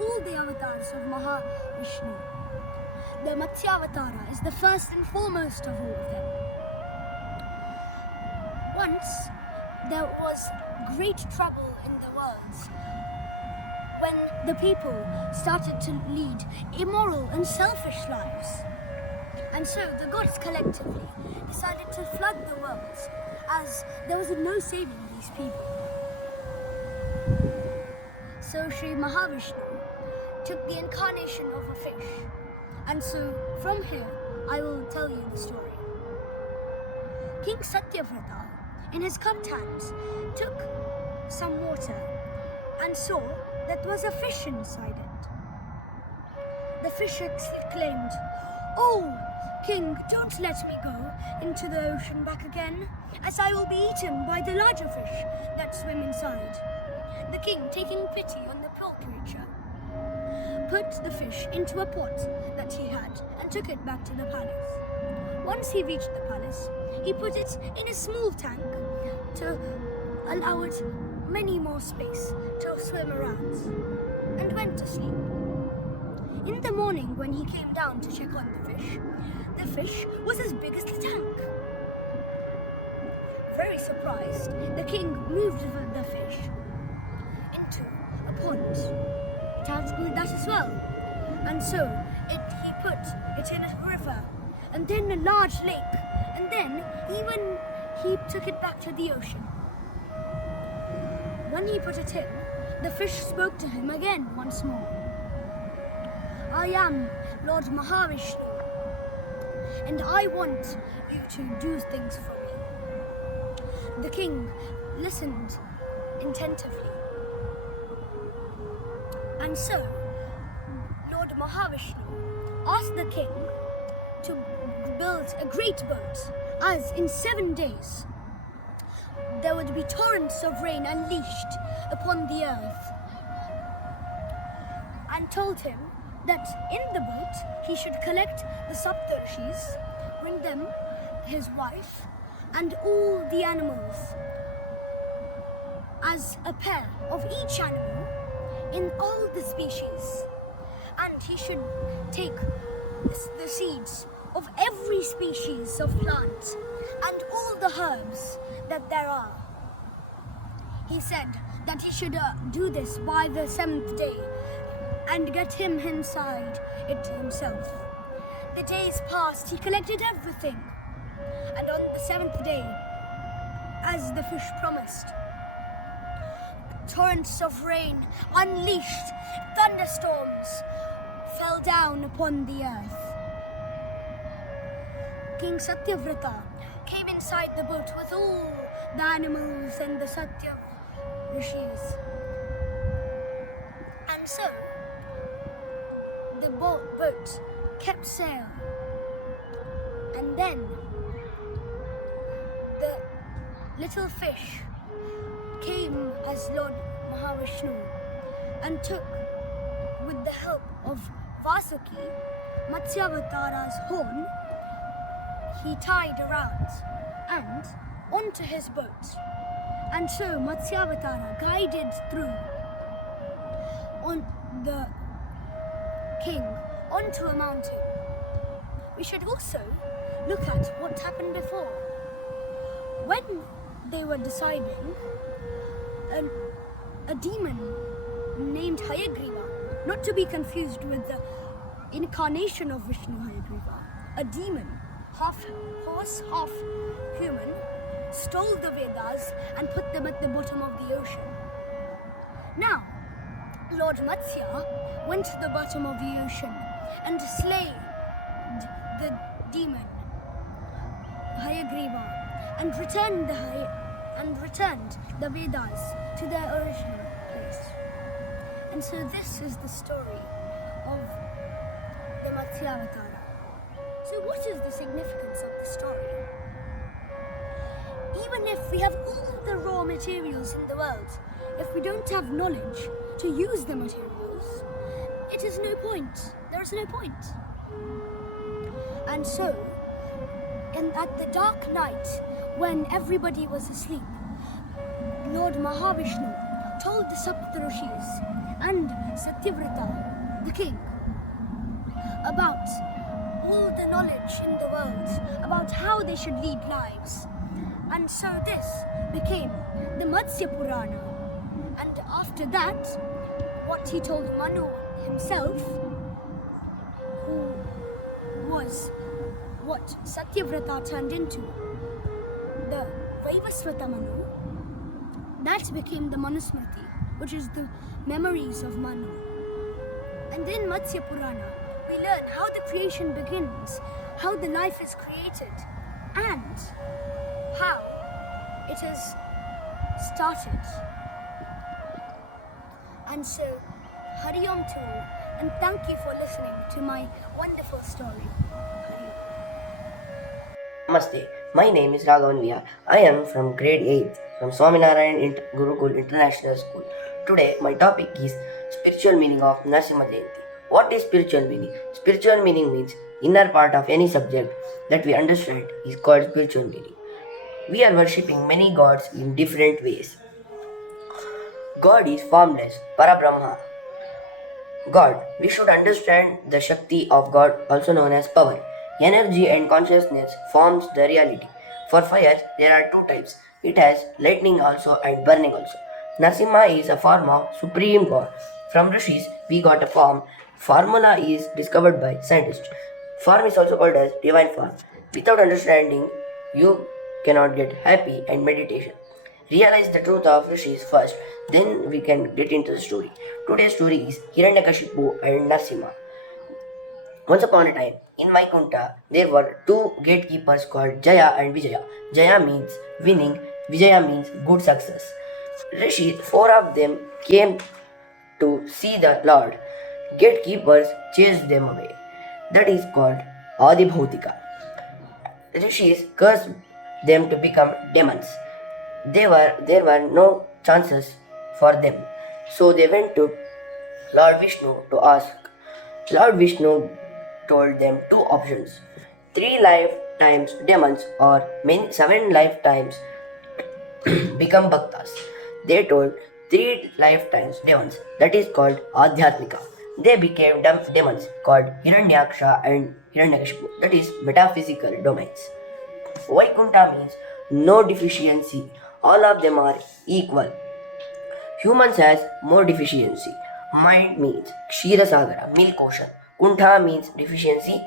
all the avatars of Mahavishnu. The Matsyavatara is the first and foremost of all of them. Once there was great trouble in the world when the people started to lead immoral and selfish lives. And so the gods collectively decided to flood the world, as there was no saving these people. So Sri Mahavishnu took the incarnation of a fish. And so from here I will tell you the story. King Satyavrata, in his cupped hands, took some water and saw that was a fish inside it. The fish exclaimed, "Oh, King, don't let me go into the ocean back again, as I will be eaten by the larger fish that swim inside." The king, taking pity on the poor creature, put the fish into a pot that he had and took it back to the palace. Once he reached the palace, he put it in a small tank to allow it many more space to swim around, and went to sleep. In the morning, when he came down to check on the fish was as big as the tank. Very surprised, the king moved the fish into a pond. It had that as well. And so he put it in a river, and then a large lake, and then even he took it back to the ocean. When he put it in, the fish spoke to him again once more. "I am Lord Mahavishnu, and I want you to do things for me." The king listened attentively. And so, Lord Mahavishnu asked the king to build a great boat, as in 7 days there would be torrents of rain unleashed upon the earth, and told him that in the boat he should collect the Saptarshis, bring them his wife, and all the animals as a pair of each animal in all the species, and he should take the seeds of every species of plant and all the herbs that there are. He said that he should do this by the 7th day and get him inside it himself. The days passed, he collected everything, and on the 7th day, as the fish promised, torrents of rain unleashed, thunderstorms fell down upon the earth. King Satyavrata came inside the boat with all the animals and the Satya Rishis. And so, the boat kept sail. And then, the little fish came as Lord Mahavishnu and took, with the help of Vasuki, Matsyavatara's horn, he tied around and onto his boat. And so Matsyavatara guided through on the king onto a mountain. We should also look at what happened before. When they were deciding, a demon named Hayagriva, not to be confused with the incarnation of Vishnu Hayagriva, a demon, half horse, half human, stole the Vedas and put them at the bottom of the ocean. Now, Lord Matsya went to the bottom of the ocean and slayed the demon Hayagriva and returned the Vedas to their original place. And so this is the story of the Matsyavatara. So what is the significance of the story? Even if we have all the raw materials in the world, if we don't have knowledge to use the materials, it is no point. There is no point. And so, at the dark night, when everybody was asleep, Lord Mahavishnu told the Saptarshis and Satyavrata, the king, about all the knowledge in the world, about how they should lead lives. And so this became the Matsya Purana. And after that, what he told Manu himself, who was what Satyavrata turned into, the Vaivasvata Manu, that became the Manusmriti, which is the memories of Manu. And in Matsya Purana, we learn how the creation begins, how the life is created, and how it has started. And so, Hari Om to all, and thank you for listening to my wonderful story. Hari Om. Namaste, my name is Raghavan Via. I am from grade 8th from Swaminarayan Gurukul International School. Today, my topic is spiritual meaning of Narasimha Jayanti. What is spiritual meaning? Spiritual meaning means inner part of any subject that we understand is called spiritual meaning. We are worshipping many gods in different ways. God is formless, Parabrahma. God. We should understand the Shakti of God, also known as power. Energy and consciousness forms the reality. For fire, there are two types. It has lightning also and burning also. Narasimha is a form of supreme God. From Rishis, we got a form. Formula is discovered by scientists. Form is also called as divine form. Without understanding, you cannot get happy and meditation. Realize the truth of Rishis first, then we can get into the story. Today's story is Hiranyakashipu and Narasimha. Once upon a time, in Vaikunta, there were two gatekeepers called Jaya and Vijaya. Jaya means winning, Vijaya means good success. Rishi, four of them came to see the Lord. Gatekeepers chased them away. That is called Adibhautika. Rishis cursed them to become demons. There were no chances for them. So they went to Lord Vishnu to ask. Lord Vishnu told them two options: 3 lifetimes demons or 7 lifetimes become bhaktas. They told 3 lifetimes demons, that is called Adhyatmika. They became demons called Hiranyaksha and Hiranyakashipu, that is metaphysical domains. Vaikunta means no deficiency. All of them are equal. Humans has more deficiency. Mind means Kshira Sagara, milk ocean. Kuntha means deficiency.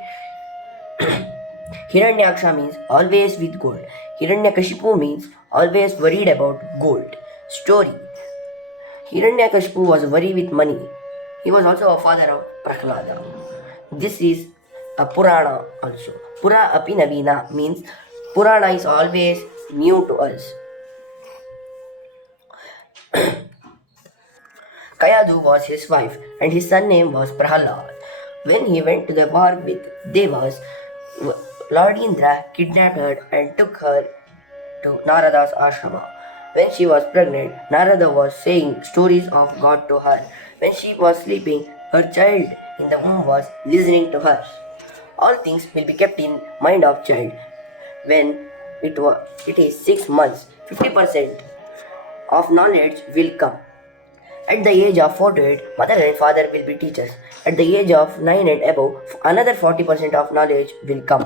Hiranyaksha means always with gold. Hiranyakashipu means always worried about gold. Story. Hiranyakashipu was worried with money. He was also a father of Prahlada. This is a Purana also. Pura api navina means Purana is always new to us. Kayadu was his wife and his son name was Prahlad. When he went to the war with Devas, Lord Indra kidnapped her and took her to Narada's ashrama. When she was pregnant, Narada was saying stories of God to her. When she was sleeping, her child in the womb was listening to her. All things will be kept in mind of child. When it is 6 months, 50% of knowledge will come. At the age of 48, mother and father will be teachers. At the age of 9 and above, another 40% of knowledge will come.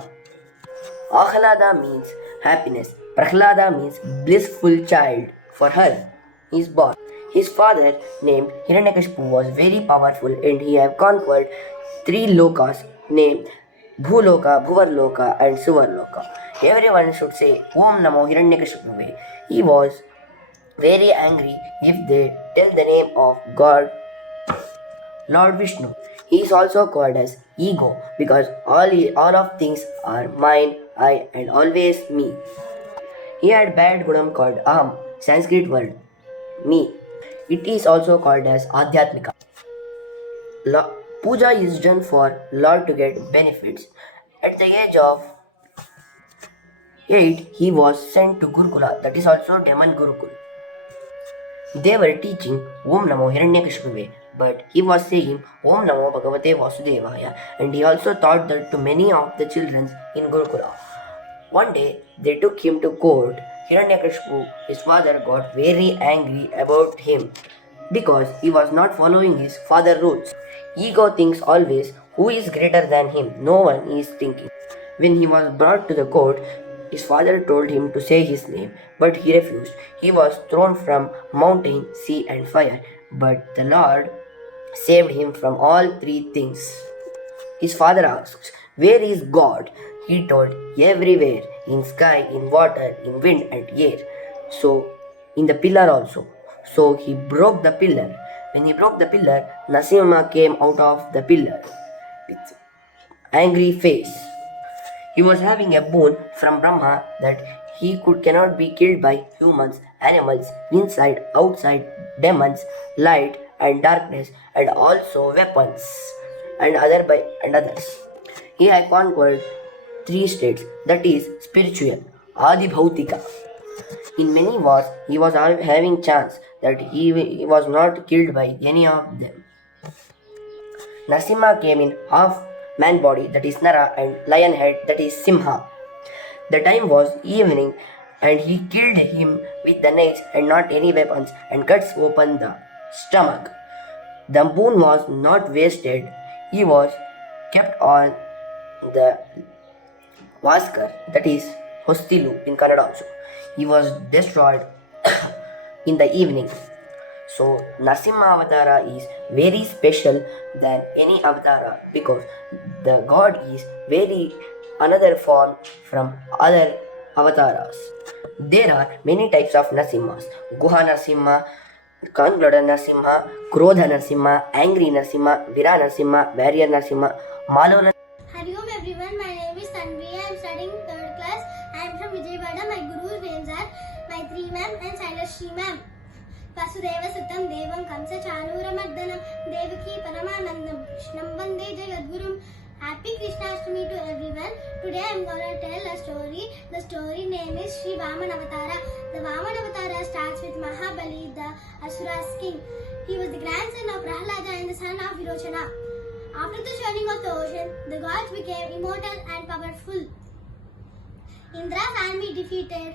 Ahlada means happiness. Prahlada means blissful child. For her, he is born. His father, named Hiranyakashipu, was very powerful and he had conquered 3 lokas named Bhuloka, Bhuvarloka and Suvarloka. Everyone should say Om Namo Hiranyakashipuve. He was very angry if they tell the name of God, Lord Vishnu. He is also called as ego because all of things are mine, I and always me. He had bad gunam called aham, Sanskrit word, me. It is also called as adhyatmika. Puja is done for Lord to get benefits. At the age of 8, he was sent to Gurukula, that is also Demon Gurukul. They were teaching Om Namo Hiranyakashipuve, but he was saying Om Namo Bhagavate Vasudevaya, and he also taught that to many of the children in Gurukula. One day, they took him to court. Hiranyakashipu, his father, got very angry about him. because he was not following his father's rules. Ego thinks always who is greater than him, no one is thinking. When he was brought to the court, his father told him to say his name, but he refused. He was thrown from mountain, sea, and fire, but the Lord saved him from all three things. His father asked, "Where is God?" He told, "Everywhere, in sky, in water, in wind and air. So, in the pillar also." So he broke the pillar. When he broke the pillar, Nasimha came out of the pillar with angry face. He was having a boon from Brahma that he cannot be killed by humans, animals, inside, outside, demons, light and darkness, and also weapons and others. He had conquered three states, that is spiritual, Adi Bhautika. In many wars, he was having chance that he was not killed by any of them. Nasimha came in half man body, that is Nara, and lion head, that is Simha. The time was evening, and he killed him with the knives and not any weapons, and cuts open the stomach. The boon was not wasted. He was kept on the Vaskar, that is Hostilu in Kannada also. He was destroyed in the evening. So Narasimha Avatara is very special than any Avatara because the God is very another form from other Avataras. There are many types of Narasimhas. Guha Narasimha, Conglada Narasimha, Krodha Narasimha, Angry Narasimha, Vira Narasimha, Warrior Narasimha, Malo. Hari Om everyone, my name is Tanvi. I am studying 3rd class. I am from Vijayawada. My guru's names are Maitri ma'am and SriKrishna ma'am. Vasudeva Sutam Devam Kamsa Chanuramardanam Devaki Paramanandam Krishnam Vande Jagadgurum. Happy Krishnashtami to everyone. Today I am gonna tell a story. The story name is Sri Vaman Avatara. The Vaman Avatara starts with Mahabali, the Asura's king. He was the grandson of Prahlada and the son of Virochana. After the churning of the ocean, the gods became immortal and powerful. Indra's army defeated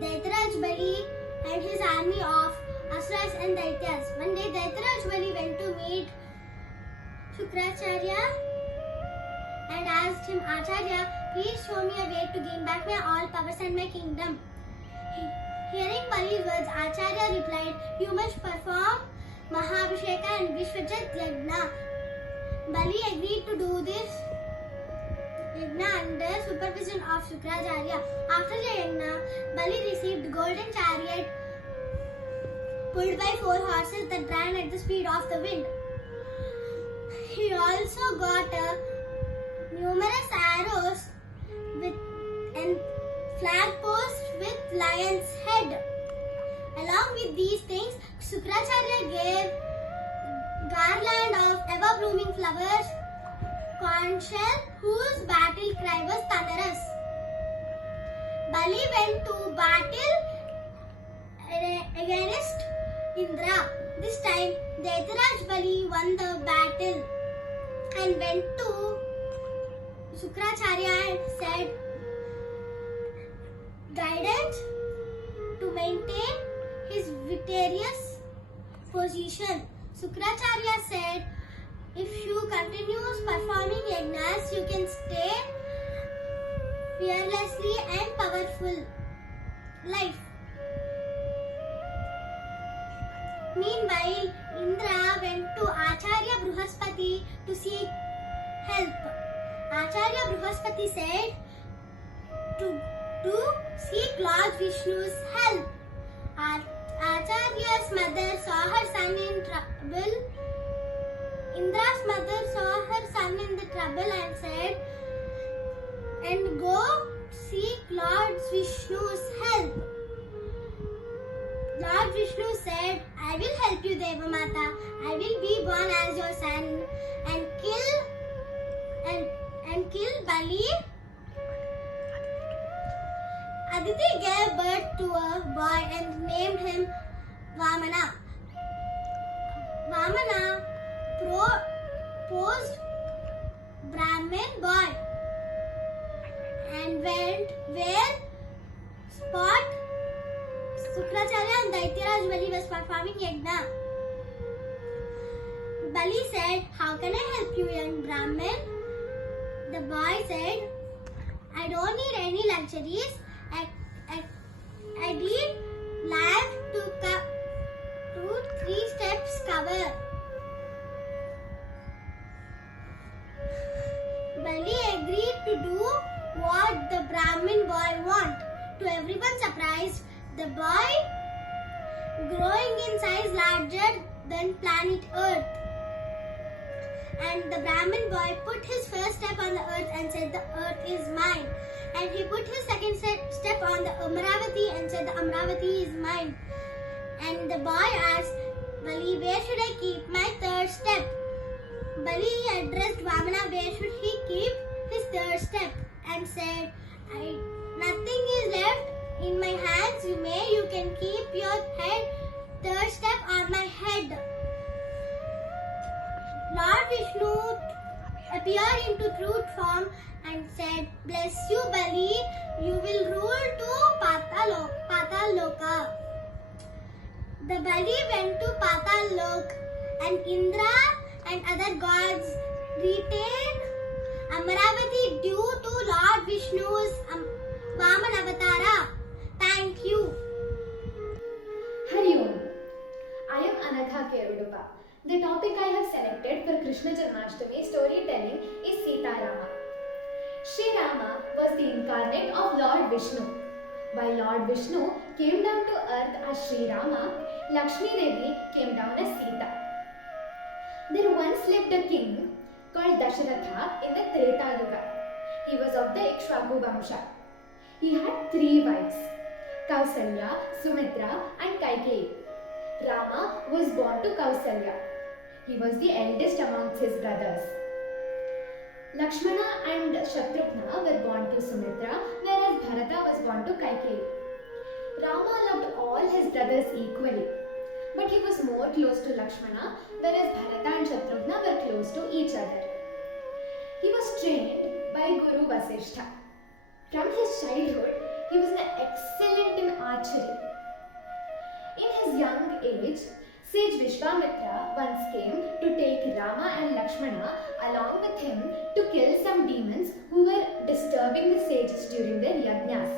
Daitaraj Bali and his army of Asuras and Daityas. One day Daitaraj Bali went to meet Shukracharya and asked him, "Acharya, please show me a way to gain back my all powers and my kingdom." Hearing Bali's words, Acharya replied, "You must perform Mahabhisheka and Vishwajit Yagna." Bali agreed to do this yagna under supervision of Shukracharya. After the yagna, Bali received a golden chariot pulled by 4 horses that ran at the speed of the wind. He also got numerous arrows and flag posts with lion's head. Along with these things, Shukracharya gave garland of ever-blooming flowers, corn shell, whose battle cry was thunderous. Bali went to battle against Indra. This time, Daitaraj Bali won the battle and went to Shukracharya and said, guidance to maintain his victorious position. Shukracharya said, "If you continue performing yagnas, you can stay fearlessly and powerful life." Meanwhile, Indra went to Acharya Bruhaspati to seek help. Acharya Bruhaspati said to seek Lord Vishnu's help. Acharya's mother saw her son in trouble. Indra's mother saw her son in the trouble and said, "And go seek Lord Vishnu's help." Lord Vishnu said, "I will help you, Devamata. I will be born as your son and kill Bali." Aditi gave birth to a boy and named him Vamana. Vamana posed Brahmin boy and went where spot Shukracharya and Daityaraj Bali was performing yagna. Bali said, "How can I help you, young Brahmin?" The boy said, "I don't need any luxuries. I need land to 3 steps cover." Bali agreed to do what the Brahmin boy want. To everyone's surprise, the boy growing in size larger than planet Earth. And the Brahmin boy put his first step on the earth and said, "The earth is mine." And he put his second step on the Amravati and said, "The Amravati is mine." And the boy asked Bali, "Where should I keep my third step?" Bali addressed Vamana, "Where should he keep his third step?" and said, "Nothing is left in my hands. You can keep your third step on my head." Lord Vishnu appeared into truth form and said, "Bless you, Bali. You will rule to Patal Loka." The Bali went to Patal Lok, and Indra and other gods retained Amravati due to Lord Vishnu's Vaman Avatara. Thank you. Hari Om. I am Anagha Kerudupa. The topic I have selected for Krishna Janmashtami storytelling is Sita Rama. Sri Rama was the incarnate of Lord Vishnu. While Lord Vishnu came down to earth as Sri Rama, Lakshmi Devi came down as Sita. There once lived a king called Dasharatha in the Treta Yuga. He was of the Ikshvaku Vamsha. He had 3 wives, Kausalya, Sumitra and Kaikeyi. Rama was born to Kausalya. He was the eldest amongst his brothers. Lakshmana and Shatrughna were born to Sumitra, whereas Bharata was born to Kaikeyi. Rama loved all his brothers equally, but he was more close to Lakshmana, whereas Bharata and Shatrughna were close to each other. He was trained by Guru Vasishtha. From his childhood, he was excellent in archery. In his young age, sage Vishwamitra once came to take Rama and Lakshmana along with him to kill some demons who were disturbing the sages during their yajnas.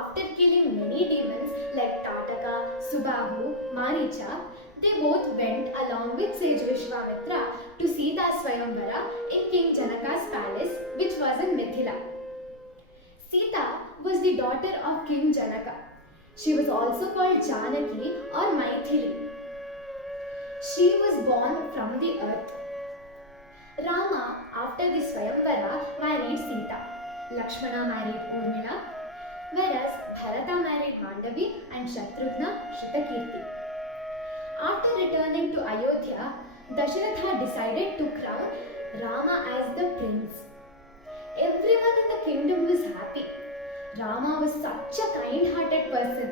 After killing many demons like Tataka, Subahu, Maricha, they both went along with sage Vishwamitra to Sita Swayamvara in King Janaka's palace, which was in Mithila. Sita was the daughter of King Janaka. She was also called Janaki or Maithili. She was born from the earth. Rama, after the Swayamvara, married Sita. Lakshmana married Urmila, whereas Bharata married Mandavi and Shatrughna Shrutakirti. After returning to Ayodhya, Dasharatha decided to crown Rama as the prince. Everyone in the kingdom was happy. Rama was such a kind-hearted person.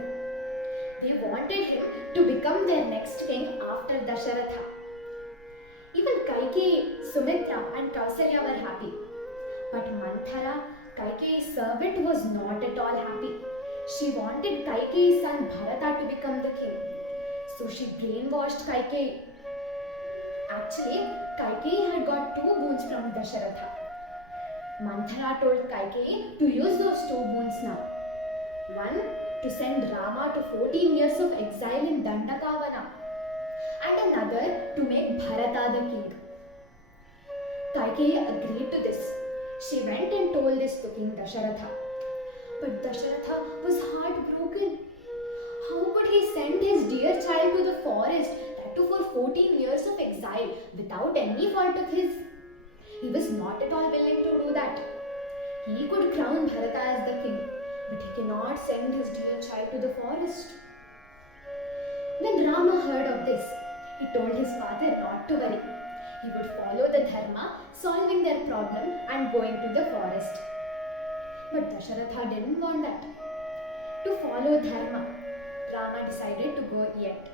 They wanted him to become their next king after Dasharatha. Even Kaikeyi, Sumitra and Kausalya were happy. But Manthara, Kaikeyi's servant, was not at all happy. She wanted Kaikeyi's son Bharata to become the king. So she brainwashed Kaikeyi. Actually, Kaikeyi had got 2 boons from Dasharatha. Manthara told Kaikeyi to use those 2 boons now. One, to send Rama to 14 years of exile in Dandakavana, and another to make Bharata the king. Kaikeyi agreed to this. She went and told this to King Dasharatha. But Dasharatha was heartbroken. How could he send his dear child to the forest, that too for 14 years of exile, without any fault of his? He was not at all willing to do that. He could crown Bharata as the king, but he cannot send his dear child to the forest. When Rama heard of this, he told his father not to worry. He would follow the dharma, solving their problem and going to the forest. But Dasharatha didn't want that. To follow dharma, Rama decided to go yet.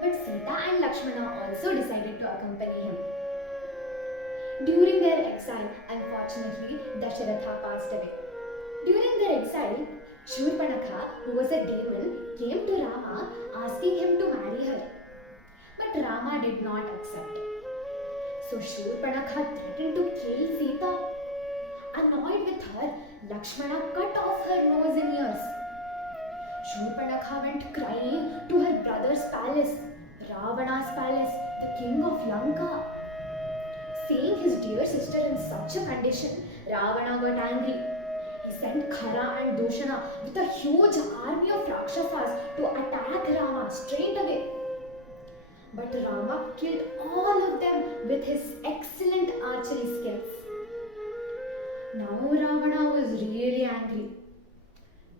But Sita and Lakshmana also decided to accompany him. During their exile, unfortunately, Dasharatha passed away. During their exile, Shurpanakha, who was a demon, came to Rama asking him to marry her. But but Rama did not accept. So Shurpanakha threatened to kill Sita. Annoyed with her, Lakshmana cut off her nose and ears. Shurpanakha went crying to her brother's palace, Ravana's palace, the king of Lanka. Seeing his dear sister in such a condition, Ravana got angry. He sent Khara and Dushana with a huge army of Rakshasas to attack Rama straight away. But Rama killed all of them with his excellent archery skills. Now Ravana was really angry.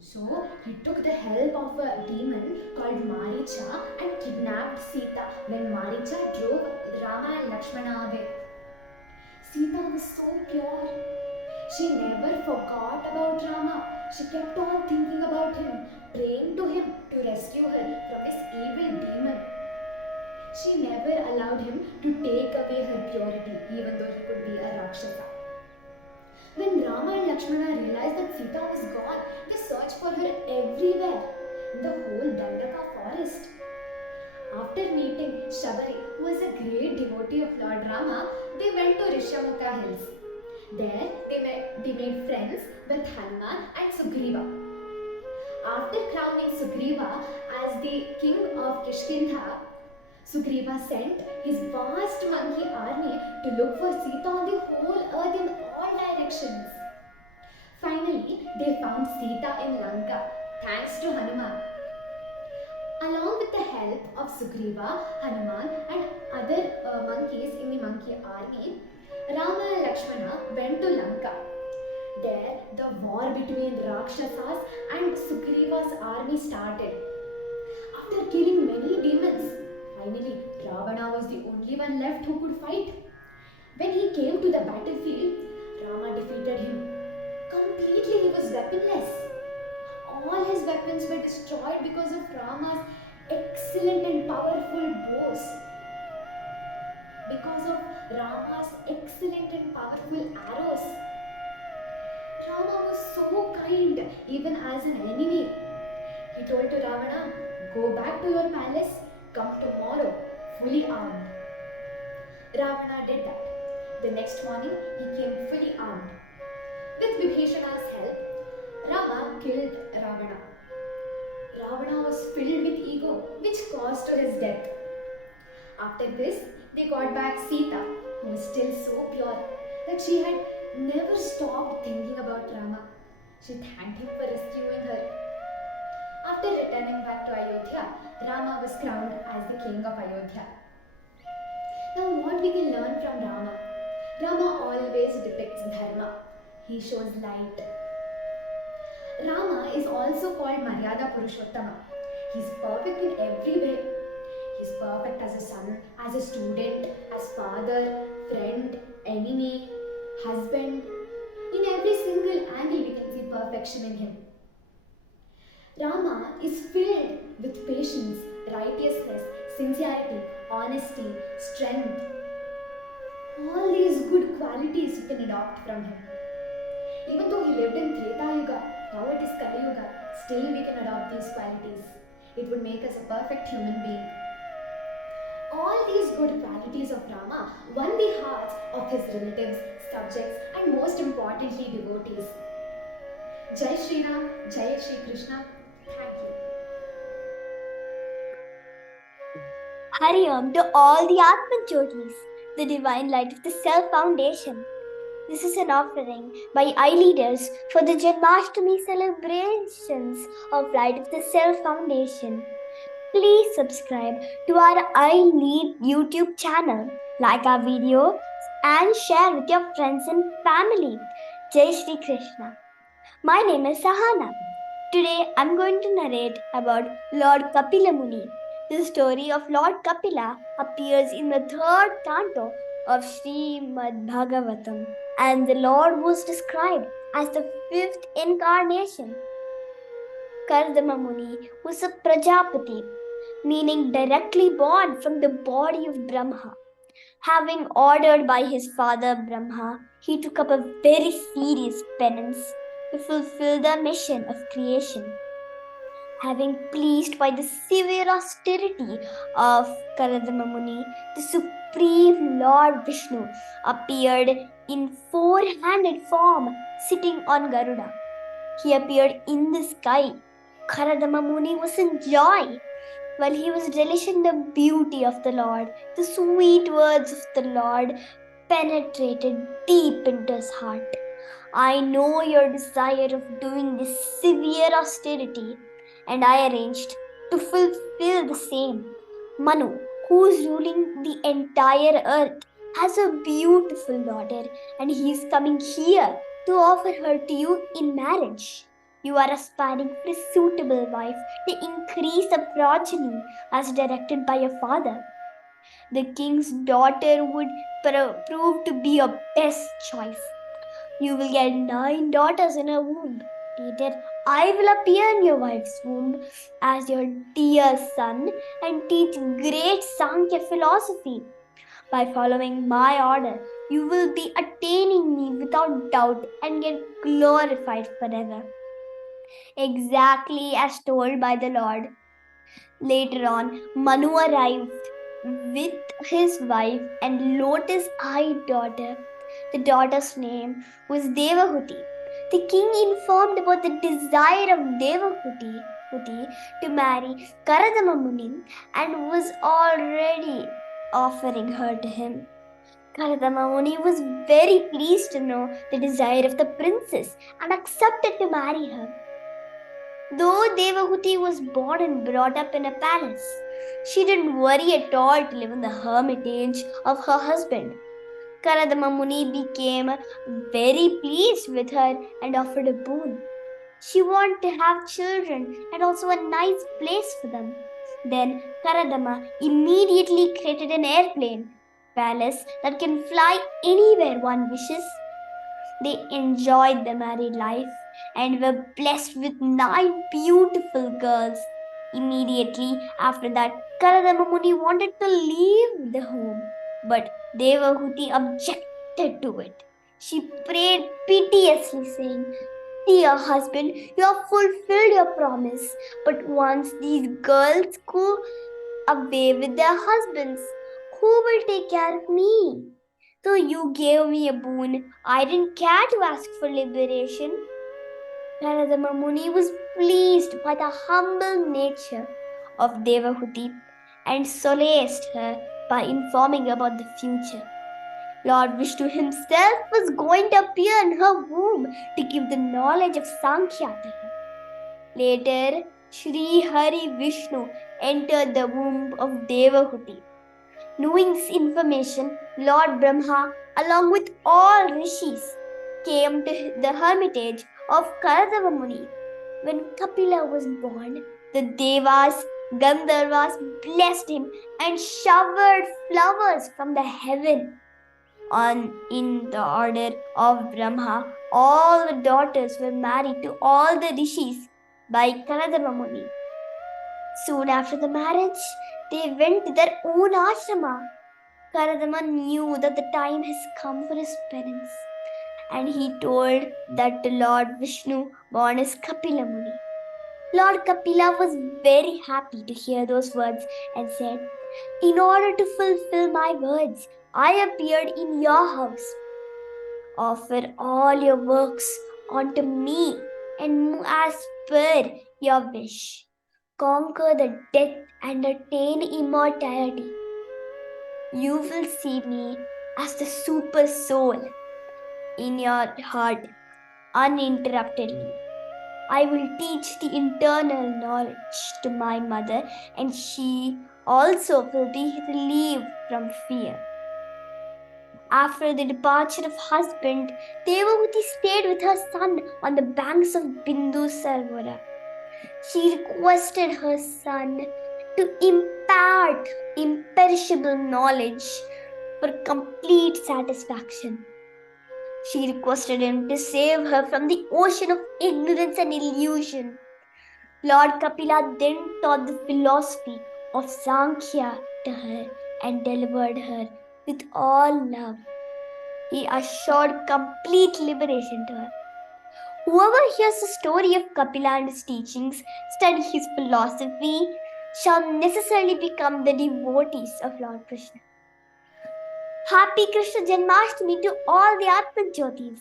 So he took the help of a demon called Maricha and kidnapped Sita when Maricha drove Rama and Lakshmana away. Sita was so pure. She never forgot about Rama. She kept on thinking about him, praying to him to rescue her from this evil demon. She never allowed him to take away her purity, even though he could be a Rakshasa. When Rama and Lakshmana realized that Sita was gone, they searched for her everywhere in the whole Dandaka forest. After meeting Shabari, who was a great devotee of Lord Rama, they went to Rishamukha hills. There, they made friends with Hanuman and Sugriva. After crowning Sugriva as the king of Kishkindha, Sugriva sent his vast monkey army to look for Sita on the whole earth in all directions. Finally, they found Sita in Lanka, thanks to Hanuman. Along with the help of Sugriva, Hanuman and other monkeys in the monkey army, Rama and Lakshmana went to Lanka. There, the war between Rakshasas and Sugriva's army started. After killing many demons, finally Ravana was the only one left who could fight. When he came to the battlefield, Rama defeated him. Completely he was weaponless. All his weapons were destroyed because of Rama's excellent and powerful bows. Because of Rama's excellent and powerful arrows. Rama was so kind even as an enemy. He told to Ravana, "Go back to your palace, come tomorrow, fully armed." Ravana did that. The next morning, he came fully armed. With Vibhishana's help, Rama killed Ravana. Ravana was filled with ego, which caused to his death. After this, they got back Sita, who was still so pure that she had never stopped thinking about Rama. She thanked him for rescuing her. After returning back to Ayodhya, Rama was crowned as the king of Ayodhya. Now what we can learn from Rama? Rama always depicts dharma. He shows light. Rama is also called Maryada Purushottama. He is perfect in every way. He is perfect as a son, as a student, as father, friend, enemy, husband. In every single angle we can see perfection in him. Rama is filled with patience, righteousness, sincerity, honesty, strength. All these good qualities you can adopt from him. Even though he lived in Treta Yuga, now it is Kali Yuga, still we can adopt these qualities. It would make us a perfect human being. All these good qualities of Rama won the hearts of his relatives, subjects, and most importantly, devotees. Jai Shri Ram, Jai Shri Krishna. Thank you. Hari Om to all the Atman Jyotis, the divine light of the Self Foundation. This is an offering by iLeaders for the Janmashtami Celebrations of Light of the Self Foundation. Please subscribe to our iLead YouTube channel, like our videos, and share with your friends and family. Jai Shri Krishna. My name is Sahana. Today I'm going to narrate about Lord Kapila Muni. The story of Lord Kapila appears in the third canto of Srimad Bhagavatam, and the Lord was described as the fifth incarnation. Kardama Muni was a Prajapati, meaning directly born from the body of Brahma. Having ordered by his father Brahma, he took up a very serious penance to fulfill the mission of creation. Having pleased by the severe austerity of Karadama Muni, the Supreme Lord Vishnu appeared in four-handed form sitting on Garuda. He appeared in the sky. Karadama Muni was in joy. While he was relishing the beauty of the Lord, the sweet words of the Lord penetrated deep into his heart. I know your desire of doing this severe austerity, and I arranged to fulfill the same. Manu, who is ruling the entire earth, has a beautiful daughter, and he is coming here to offer her to you in marriage. You are aspiring for a suitable wife to increase the progeny as directed by your father. The king's daughter would prove to be your best choice. You will get 9 daughters in her womb. Later, I will appear in your wife's womb as your dear son and teach great Sankhya philosophy. By following my order, you will be attaining me without doubt and get glorified forever. Exactly as told by the Lord. Later on, Manu arrived with his wife and lotus-eyed daughter. The daughter's name was Devahuti. The king informed about the desire of Devahuti to marry Karadama Muni and was already offering her to him. Karadama Muni was very pleased to know the desire of the princess and accepted to marry her. Though Devahuti was born and brought up in a palace, she didn't worry at all to live in the hermitage of her husband. Karadama Muni became very pleased with her and offered a boon. She wanted to have children and also a nice place for them. Then Karadama immediately created an airplane palace that can fly anywhere one wishes. They enjoyed their married life and were blessed with 9 beautiful girls. Immediately after that, Karadama Muni wanted to leave the home, but Devahuti objected to it. She prayed piteously, saying, "Dear husband, you have fulfilled your promise, but once these girls go away with their husbands, who will take care of me? Though you gave me a boon, I didn't care to ask for liberation." Karadama Muni was pleased by the humble nature of Devahuti and solaced her by informing about the future. Lord Vishnu himself was going to appear in her womb to give the knowledge of Sankhya to her. Later, Sri Hari Vishnu entered the womb of Devahuti. Knowing this information, Lord Brahma, along with all rishis, came to the hermitage of Karadama Muni. When Kapila was born, the Devas, Gandharvas blessed him and showered flowers from the heaven. In the order of Brahma, all the daughters were married to all the rishis by Karadama Muni. Soon after the marriage, they went to their own ashrama. Karadama knew that the time has come for his penance, and he told that to Lord Vishnu, born as Kapila Muni. Lord Kapila was very happy to hear those words and said, "In order to fulfill my words, I appeared in your house. Offer all your works unto me, and as per your wish, conquer the death and attain immortality. You will see me as the super soul in your heart uninterruptedly. I will teach the internal knowledge to my mother, and she also will be relieved from fear." After the departure of husband, Devahuti stayed with her son on the banks of Bindu Sarovara. She requested her son to impart imperishable knowledge for complete satisfaction. She requested him to save her from the ocean of ignorance and illusion. Lord Kapila then taught the philosophy of Sankhya to her and delivered her with all love. He assured complete liberation to her. Whoever hears the story of Kapila and his teachings, study his philosophy, shall necessarily become the devotees of Lord Krishna. Happy Krishna Janmashtami to all the Atman Jyotis.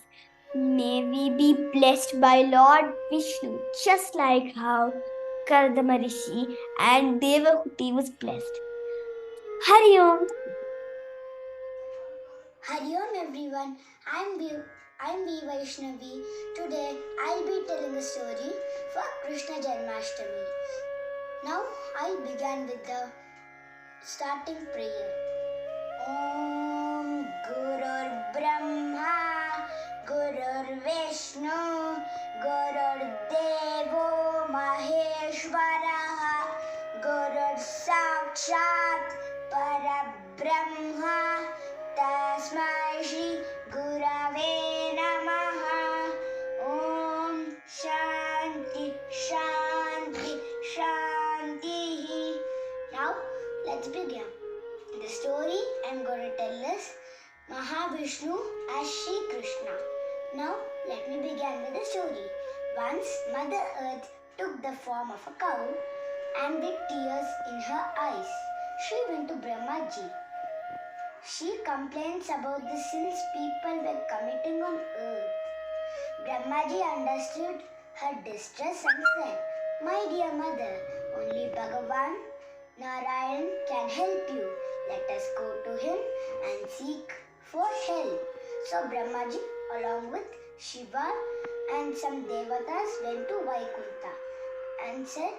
May we be blessed by Lord Vishnu, just like how Kardama Rishi and Devahuti was blessed. Hari Om. Hari Om everyone, I'm V Vaishnavi. Today I'll be telling a story for Krishna Janmashtami. Now I'll begin with the starting prayer. Om Gurur Brahma Gurur Vishnu Gurur Devo Maheshwara Gurur Sakshat Parabrahma Tasmai Shri Gurave Namaha. Om Shanti Shanti Shanti. Now let's begin. The story I'm going to tell is Mahavishnu as Shri Krishna. Now let me begin with the story. Once Mother Earth took the form of a cow and with tears in her eyes, she went to Brahmaji. She complains about the sins people were committing on earth. Brahmaji understood her distress and said, "My dear mother, only Bhagavan Narayan can help you. Let us go to him and seek for help." So Brahmaji, along with Shiva and some devatas, went to Vaikuntha and said,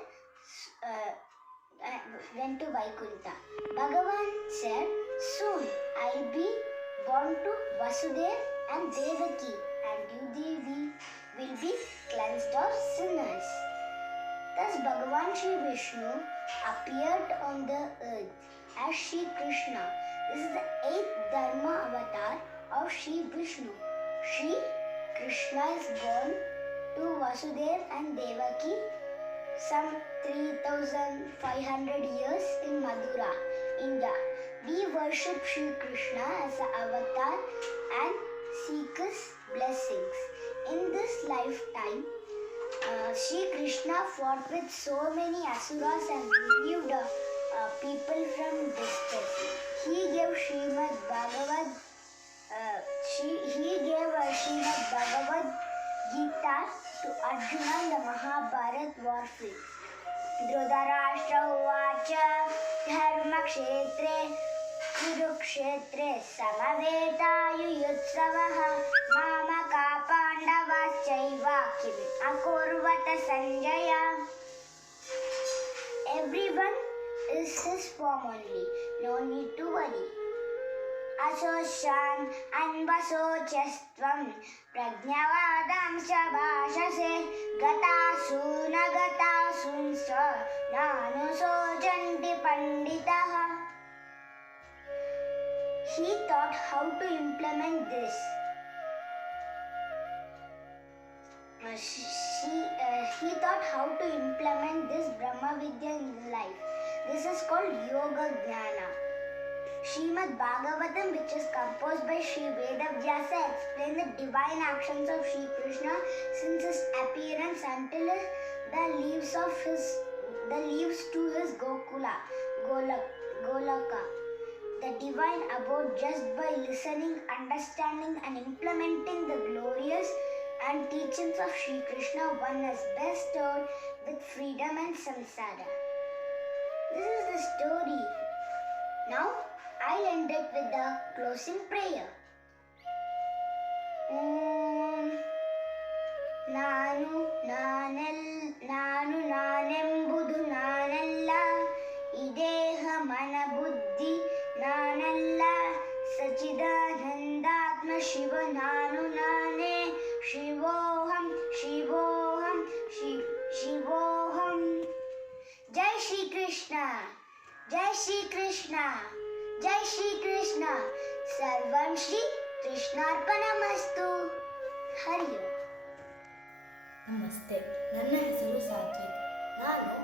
Bhagavan said, "Soon I'll be born to Vasudev and Devaki, and you Devi will be cleansed of sinners." Thus Bhagavan Shri Vishnu appeared on the earth as Shri Krishna. This is the 8th Dharma avatar of Shri Vishnu. Shri Krishna is born to Vasudev and Devaki some 3500 years in Madura, India. We worship Shri Krishna as an avatar and seek his blessings. In this lifetime, Shri Krishna fought with so many asuras and relieved people from distress. He gave Srimad Bhagavad Gita to Arjuna in the Mahabharat war field. Dhrutarashtra uvacha dharma kshetre kurukshetre samavetaayuyotsavaha mamaka pandavaschaiva kim akurvata sanjaya. Everyone is his form only, no need to worry. Asoshan anvasocestvam prajnavadamscha bhashase gatasuna gatasunsa nanusojanti panditaha. He thought how to implement this. He thought how to implement this Brahma Vidya in life. This is called Yoga Jnana. Srimad Bhagavatam, which is composed by Sri Vedavyasa, explains the divine actions of Sri Krishna since his appearance until the leaves to his Golaka, the divine abode, just by listening, understanding and implementing the glorious and teachings of Sri Krishna, one is bestowed with freedom and samsara. This is the story. Now I'll end it with the closing prayer. Om Nanu nanembudu nanalla ideha mana buddhi nanalla sachidanandatma shiva nanu nane shivoham shivoham shivoham. Jai Shri Krishna, Jai Shri Krishna, Jai Shri Krishna. Sarvam Shri Krishnarpanamastu. Hari Om. ನಮಸ್ತೆ, ನನ್ನ ಹೆಸರು ಸಾತ್ವಿಕ್. ನಾನು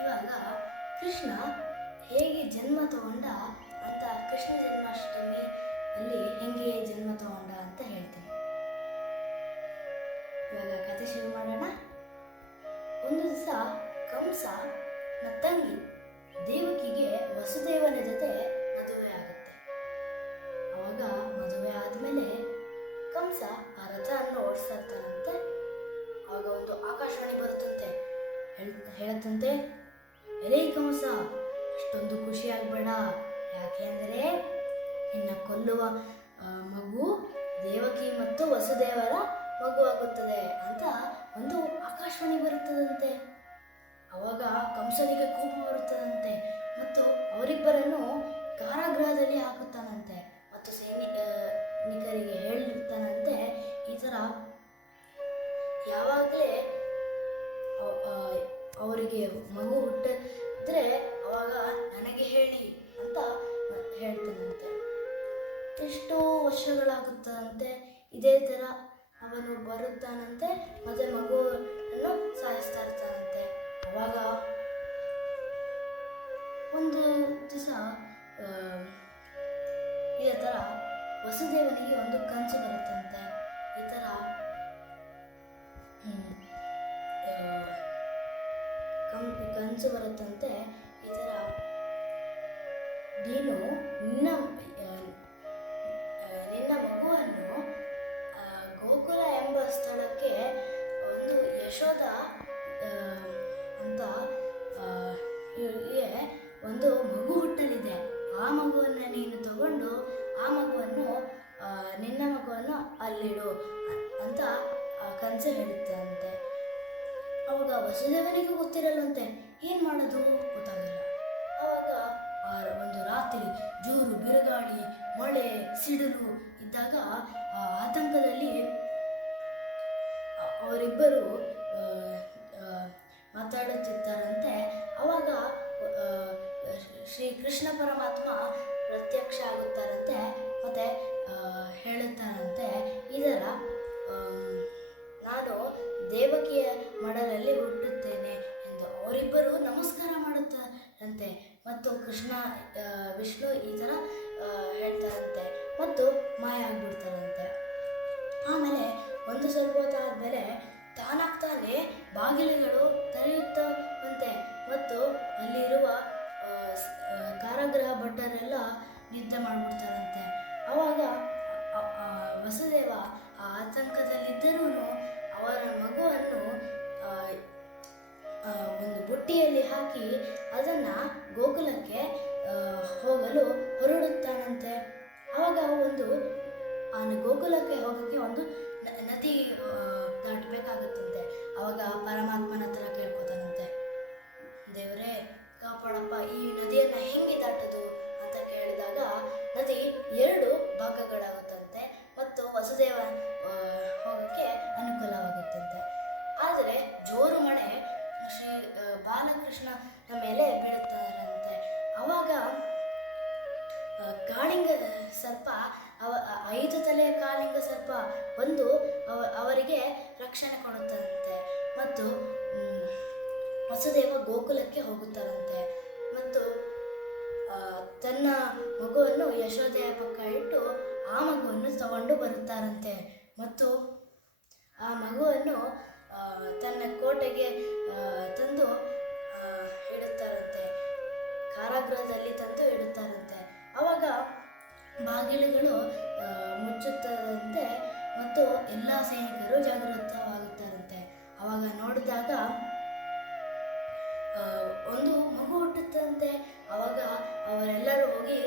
ಇವಾಗ ಕೃಷ್ಣ ಹೇಗೆ ಜನ್ಮ ತಗೊಂಡ ಅಂತ, ಕೃಷ್ಣ ಜನ್ಮಾಷ್ಟಮಿ ಅಲ್ಲಿ ಹೆಂಗೆ ಜನ್ಮ ತಗೊಂಡ ಅಂತ ಹೇಳ್ತೀನಿ. ಆಕಾಶವಾಣಿ ಬರುತ್ತಂತೆ. ಹೇಳುತ್ತಂತೆ, ಎಲೇ ಕಂಸ, ಅಷ್ಟೊಂದು ಖುಷಿ ಆಗಬೇಡ. ಯಾಕೆಂದರೆ ನಿನ್ನ ಕೊಲ್ಲುವ ಮಗು ದೇವಕಿ ಮತ್ತು ವಸುದೇವರ ಮಗು ಆಗುತ್ತದೆ ಅಂತ ಒಂದು ಆಕಾಶವಾಣಿ ಬರುತ್ತದಂತೆ. ಅವಾಗ ಕಂಸನಿಗೆ ಕೋಪ ಬರುತ್ತದಂತೆ ಮತ್ತು ಅವರಿಬ್ಬರನ್ನು ಕಾರಾಗೃಹದಲ್ಲಿ ಹಾಕುತ್ತಾನಂತೆ ಮತ್ತು ಸೈನಿಕರಿಗೆ ಹೇಳಿರ್ತಾನಂತೆ, ಈ ಥರ ಯಾವಾಗಲೇ ಅವರಿಗೆ ಮಗು ಹುಟ್ಟಿದ್ರೆ ಅವಾಗ ನನಗೆ ಹೇಳಿ ಅಂತ ಹೇಳ್ತಾನಂತೆ. ಎಷ್ಟೋ ವರ್ಷಗಳಾಗುತ್ತದಂತೆ. ಇದೇ ಥರ ಅವನು ಬರುತ್ತಾನಂತೆ ಮತ್ತು ಮಗುವನ್ನು ಸಾಯಿಸ್ತಾ ಇರ್ತಾನಂತೆ. ಅವಾಗ ಒಂದು ದಿವಸ ಇದೇ ಥರ ವಸುದೇವನಿಗೆ ಒಂದು ಕನಸು ಬರುತ್ತಂತೆ. ಈ ಥರ ಕನಸು ಬರುತ್ತಂತೆ. ಈ ಥರ ನೀನು ನಿನ್ನ ಮಗುವನ್ನು ಗೋಕುಲ ಎಂಬ ಸ್ಥಳಕ್ಕೆ ಒಂದು ಯಶೋಧ ಅಂತ ಒಂದು ಮಗು ಹುಟ್ಟಲಿದೆ. ಆ ಮಗುವನ್ನು ನೀನು ತಗೊಂಡು ಆ ಮಗುವನ್ನು ನಿನ್ನ ಮಗುವನ್ನು ಅಲ್ಲಿಡು ಅಂತ ಕನಸು ಹೇಳುತ್ತಂತೆ. ಅವಾಗ ವಸುದೇವನಿಗೂ ಗೊತ್ತಿರಲ್ಲಂತೆ, ಏನು ಮಾಡೋದು ಗೊತ್ತಾಗಲಿಲ್ಲ. ಅವಾಗ ಒಂದು ರಾತ್ರಿ ಜೋರು ಬಿರುಗಾಳಿ, ಮಳೆ, ಸಿಡಿಲು ಇದ್ದಾಗ ಆ ಆತಂಕದಲ್ಲಿ ಅವರಿಬ್ಬರು ಮಾತಾಡುತ್ತಿದ್ದಾರಂತೆ. ಅವಾಗ ಶ್ರೀಕೃಷ್ಣ ಪರಮಾತ್ಮ ಪ್ರತ್ಯಕ್ಷ ಆಗುತ್ತಾರಂತೆ ಮತ್ತು ಹೇಳುತ್ತಾರಂತೆ, ಇದರ ನಾನು ದೇವಕಿಯ ಮಡಲಲ್ಲಿ ಹುಟ್ಟುತ್ತೇನೆ ಎಂದು. ಅವರಿಬ್ಬರು ನಮಸ್ಕಾರ ಮಾಡುತ್ತಾರಂತೆ ಮತ್ತು ವಿಷ್ಣು ಈ ಥರ ಹೇಳ್ತಾರಂತೆ ಮತ್ತು ಮಾಯ ಆಗ್ಬಿಡ್ತಾರಂತೆ. ಆಮೇಲೆ ಒಂದು ಸ್ವಲ್ಪ ಹೊತ್ತಾದಮೇಲೆ ತಾನಾಗ್ತಾನೆ ಬಾಗಿಲುಗಳು ತೆರೆಯುತ್ತವಂತೆ ಮತ್ತು ಅಲ್ಲಿರುವ ಕಾರಾಗೃಹ ಭಟ್ಟರೆಲ್ಲ ನಿದ್ದೆ ಮಾಡಿಬಿಡ್ತಾರಂತೆ. ಆವಾಗ ವಸುದೇವ ಆ ಆತಂಕದಲ್ಲಿದ್ದರೂ ಅವರ ಮಗುವನ್ನು ಒಂದು ಬುಟ್ಟಿಯಲ್ಲಿ ಹಾಕಿ ಅದನ್ನು ಗೋಕುಲಕ್ಕೆ ಹೋಗಲು ಹೊರಡುತ್ತಾನಂತೆ. ಆವಾಗ ಆ ಗೋಕುಲಕ್ಕೆ ಹೋಗೋಕ್ಕೆ ಒಂದು ನದಿ ದಾಟಬೇಕಾಗುತ್ತಂತೆ. ಆವಾಗ ಪರಮಾತ್ಮನ ಹತ್ರ ಕೇಳ್ಕೊತಾನಂತೆ, ದೇವರೇ ಕಾಪಾಡಪ್ಪ, ಈ ನದಿಯನ್ನು ಹೆಂಗೆ ದಾಟೋದು ಅಂತ ಕೇಳಿದಾಗ ನದಿ 2 ಭಾಗಗಳಾಗುತ್ತಂತೆ ಮತ್ತು ವಸುದೇವ ಹೋಗೋಕ್ಕೆ ಅನುಕೂಲವಾಗುತ್ತಂತೆ. ಆದರೆ ಜೋರು ಮಳೆ ಶ್ರೀ ಬಾಲಕೃಷ್ಣನ ಮೇಲೆ ಬೀಳುತ್ತಾರಂತೆ. ಆವಾಗ ಕಾಳಿಂಗ ಸರ್ಪ 5 ತಲೆಯ ಕಾಳಿಂಗ ಸರ್ಪ ಬಂದು ಅವರಿಗೆ ರಕ್ಷಣೆ ಕೊಡುತ್ತಂತೆ ಮತ್ತು ವಸುದೇವ ಗೋಕುಲಕ್ಕೆ ಹೋಗುತ್ತಾರಂತೆ ಮತ್ತು ತನ್ನ ಮಗುವನ್ನು ಯಶೋದೆಯ ಪಕ್ಕ ಇಟ್ಟು ಆ ಮಗುವನ್ನು ತಗೊಂಡು ಬರುತ್ತಾರಂತೆ ಮತ್ತು ಆ ಮಗುವನ್ನು ತನ್ನ ಕೋಟೆಗೆ ತಂದು ಇಡುತ್ತಾರಂತೆ, ಕಾರಾಗೃಹದಲ್ಲಿ ತಂದು ಇಡುತ್ತಾರಂತೆ. ಆವಾಗ ಬಾಗಿಲುಗಳು ಮುಚ್ಚುತ್ತದಂತೆ ಮತ್ತು ಎಲ್ಲ ಸೈನಿಕರು ಜಾಗೃತವಾಗುತ್ತಾರಂತೆ. ಆವಾಗ ನೋಡಿದಾಗ ಒಂದು ಮಗು ಹುಟ್ಟುತ್ತಂತೆ. ಆವಾಗ ಅವರೆಲ್ಲರೂ ಹೋಗಿ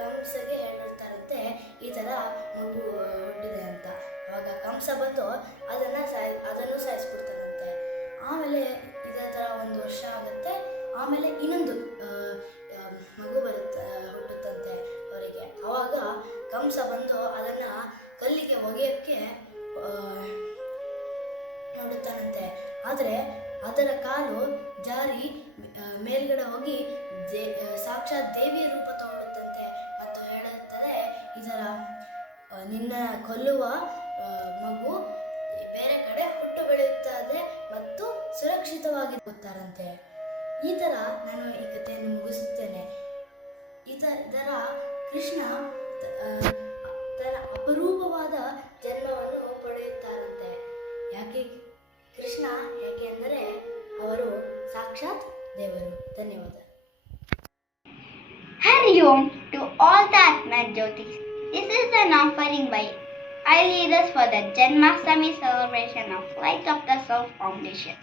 ಕಂಸಗೆ ಹೇಳಿರ್ತಾರಂತೆ, ಈ ಥರ ಮಗು ಹುಟ್ಟಿದೆ ಅಂತ. ಆವಾಗ ಕಂಸ ಬಂದು ಅದನ್ನು ಸಾಯಿಸ್ಬಿಡ್ತಾರಂತೆ. ಆಮೇಲೆ ಇದೇ ಥರ 1 ವರ್ಷ ಆಗುತ್ತೆ. ಆಮೇಲೆ ಇನ್ನೊಂದು ಮಗು ಹುಟ್ಟುತ್ತಂತೆ ಅವರಿಗೆ. ಆವಾಗ ಕಂಸ ಬಂದು ಅದನ್ನು ಕಲ್ಲಿಗೆ ಒಗೆಯೋಕ್ಕೆ ನೋಡುತ್ತಾನಂತೆ. ಆದರೆ ಅದರ ಕಾಲು ಜಾರಿ ಮೇಲ್ಗಡೆ ಹೋಗಿ ಸಾಕ್ಷಾತ್ ದೇವಿಯ ರೂಪ ತಗೊಳ್ಳುತ್ತಂತೆ ಮತ್ತು ಹೇಳುತ್ತದೆ, ಇದರ ನಿನ್ನ ಕೊಲ್ಲುವ ಮಗು ಬೇರೆ ಕಡೆ ಹುಟ್ಟು ಬೆಳೆಯುತ್ತದೆ ಮತ್ತು ಸುರಕ್ಷಿತವಾಗಿ ಗೊತ್ತಾರಂತೆ. ಈ ಥರ ನಾನು ಈ ಕಥೆಯನ್ನು ಮುಗಿಸುತ್ತೇನೆ. ಇದರ ಕೃಷ್ಣ ತನ್ನ ಅಪರೂಪವಾದ ಜನ್ಮವನ್ನು ಪಡೆಯುತ್ತಾರಂತೆ. ಯಾಕೆ ಅಂದರೆ ಅವರು ಸಾಕ್ಷಾತ್ ದೇವರು. ಧನ್ಯವಾದ. Hari Om to all the Atmat Jyotis. This is an offering by iLeaders for the Janmashtami celebration of Light of the Soul Foundation.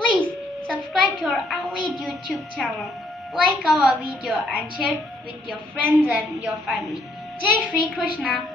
Please subscribe to our iLead YouTube channel, like our video and share it with your friends and your family. Jai Shri Krishna.